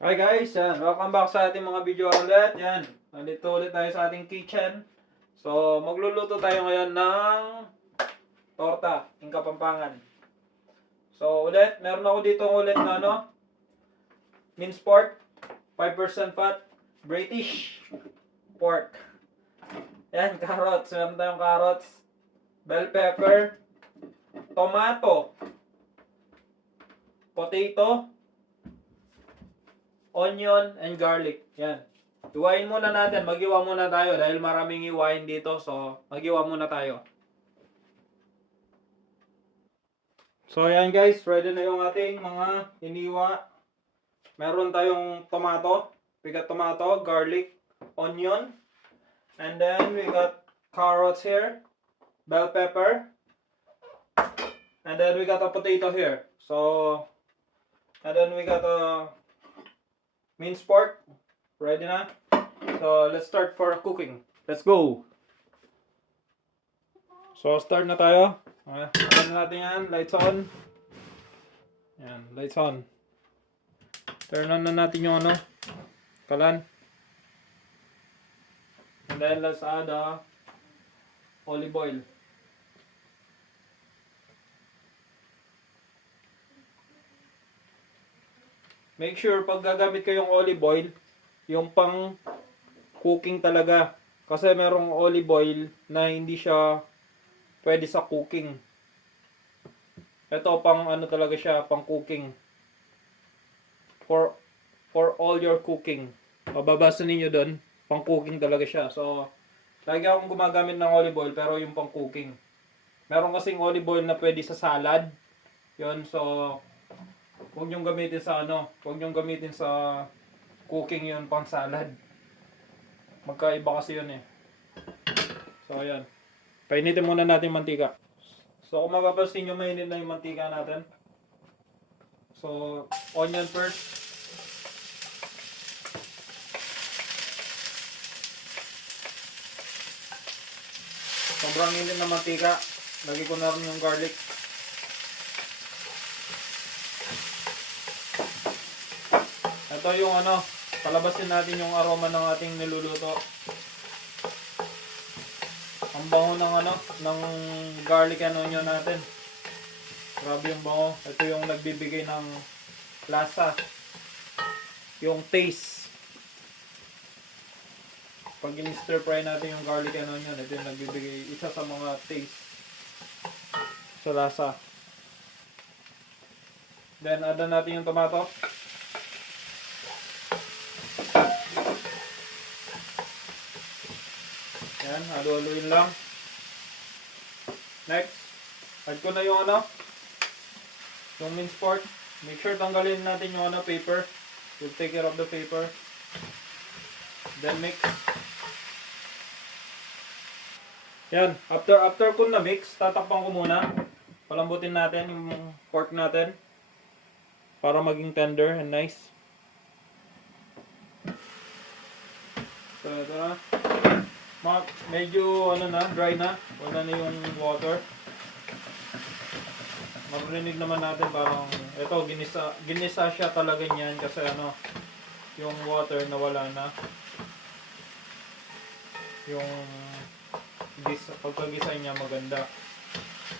Hi guys, yan. Welcome back sa ating mga video ulit. Yan. Nandito ulit tayo sa ating kitchen. So, magluluto tayo ngayon ng torta, in Kapampangan. So, ulit, meron ako dito ulit na minced pork, 5% fat, British pork. Yan, carrots. Meron tayong carrots, bell pepper, tomato, potato, onion, and garlic. Yan. Iwain muna natin. Magiwa muna tayo dahil maraming iwain dito. So, magiwa muna tayo. So, yan guys. Ready na yung ating mga iniwa. Meron tayong tomato. We got tomato, garlic, onion. And then, we got carrots here. Bell pepper. And then, we got a potato here. So, and then we got a minced pork. Ready na? So, let's start for cooking. Let's go! So, start na tayo. Okay, na natin yan. Lights on. Yan, lights on. Turn on na natin yung kalan. And then, let's add olive oil. Make sure pag gagamit kayong olive oil, yung pang cooking talaga. Kasi merong olive oil na hindi siya pwede sa cooking. Ito pang talaga siya, pang cooking. For all your cooking. Mababasa ninyo doon, pang cooking talaga siya. So, lagi akong gumagamit ng olive oil pero yung pang cooking. Meron kasing olive oil na pwede sa salad. Yun, so huwag niyong gamitin sa huwag niyong gamitin sa cooking yun, pang salad. Magkaiba kasi yun eh. So, ayan. Painitin muna natin mantika. So, kung mapapansin nyo, mainit na yung mantika natin. So, onion first. Sobrang init na mantika. Lagi ko na rin yung garlic. Ito yung palabasin natin yung aroma ng ating niluluto. Ang bango ng garlic and onion natin. Grabe yung bango. Ito yung nagbibigay ng lasa. Yung taste. Pag in-stir fry natin yung garlic and onion, ito yung nagbibigay isa sa mga taste sa lasa. Then, add na natin yung tomato. Yan, halo-haloin lang. Next, add ko na yung yung minced pork. Make sure tanggalin natin yung paper. We'll take care of the paper. Then mix. Yan, after ko na mix, tatakpan ko muna. Palambutin natin yung pork natin para maging tender and nice. So ito na. Medyo dry na. Wala na yung water. Marinig naman natin parang ito ginisa siya talaga niyan kasi yung water nawala na. Yung pagkagisa niya maganda.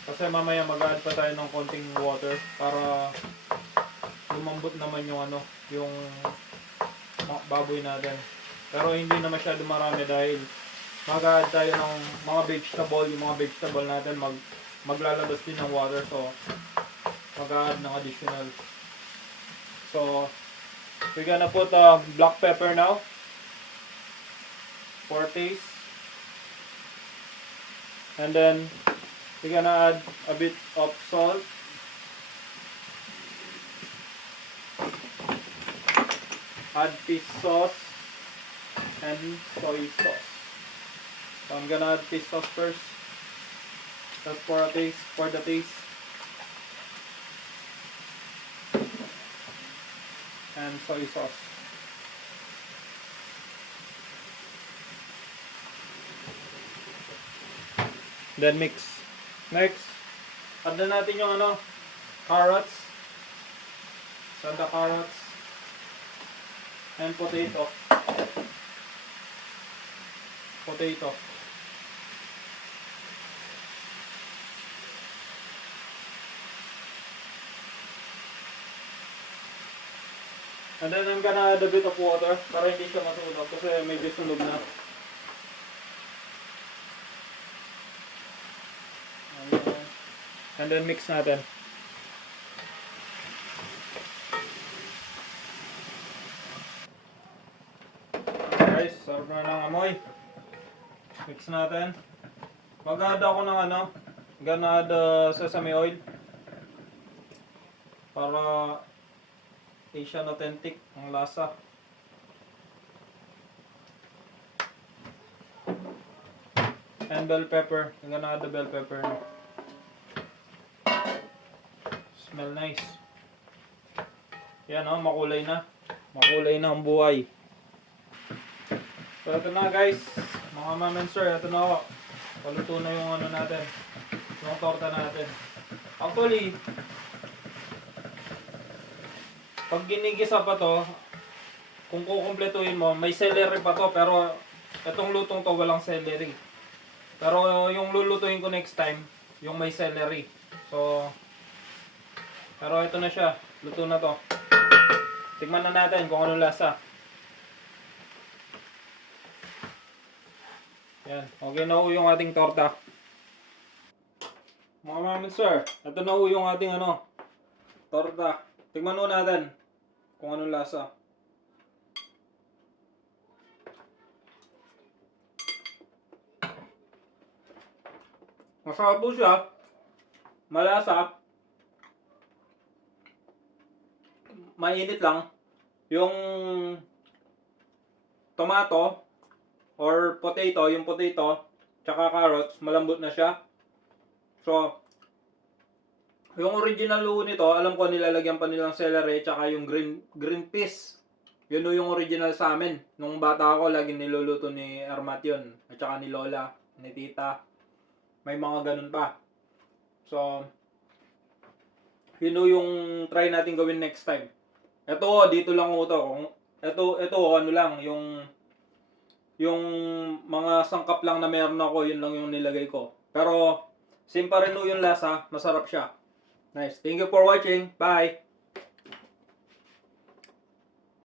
Kasi mamaya mag-add pa tayo ng konting water para lumambot naman yung baboy natin. Pero hindi na masyado marami dahil mag-add tayo ng mga vegetable. Yung mga vegetable natin maglalabas din ng water, so mag-add ng additional. So we're gonna put black pepper now for taste. And then we're gonna add a bit of salt. Add fish sauce and soy sauce. So I'm gonna add fish sauce first. That's for the taste. And soy sauce. Then mix. Next, add na natin yung carrots. Add the carrots. and potato. Potato. And then I'm gonna add a bit of water para hindi siya masunog kasi medyo sunog na. Ayan. And then mix natin. Guys, sarap na ng amoy. Mix natin. Mag-add ako ng ano, gonna add sesame oil para Asian authentic ang lasa. And bell pepper. I'm gonna add the bell pepper. Smell nice. Yan o, makulay na. Makulay na ang buhay. So ito na guys, mga ma'am and sir, ito na ako. Paluto na yung ano natin, yung torta natin. Actually, pag ginigisa pa to, kung kukumpletuhin mo, may celery pa to, pero itong lutong to walang celery. Pero yung lulutuin ko next time, yung may celery. So, pero ito na siya, luto na to. Tikman na natin kung anong lasa. Yan, okay na ho yung ating torta. Mga ma'am and sir, ito na ho yung ating ano, torta. Tikman ho natin kung anong lasa. Masarap po siya. Malasa. Mainit lang. Yung tomato or potato, yung potato, tsaka carrots, malambot na siya. So, yung original luto nito, alam ko nilalagyan pa nilang celery, tsaka yung green peas. Yun yung original sa amin. Nung bata ako, lagi niluluto ni Ermat yun. At tsaka ni Lola, ni Tita. May mga ganun pa. So, yun yung try natin gawin next time. Ito, dito lang ito. Ito, ano lang, yung mga sangkap lang na meron ako, yun lang yung nilagay ko. Pero, same pa rin yung lasa, masarap siya. Nice. Thank you for watching. Bye!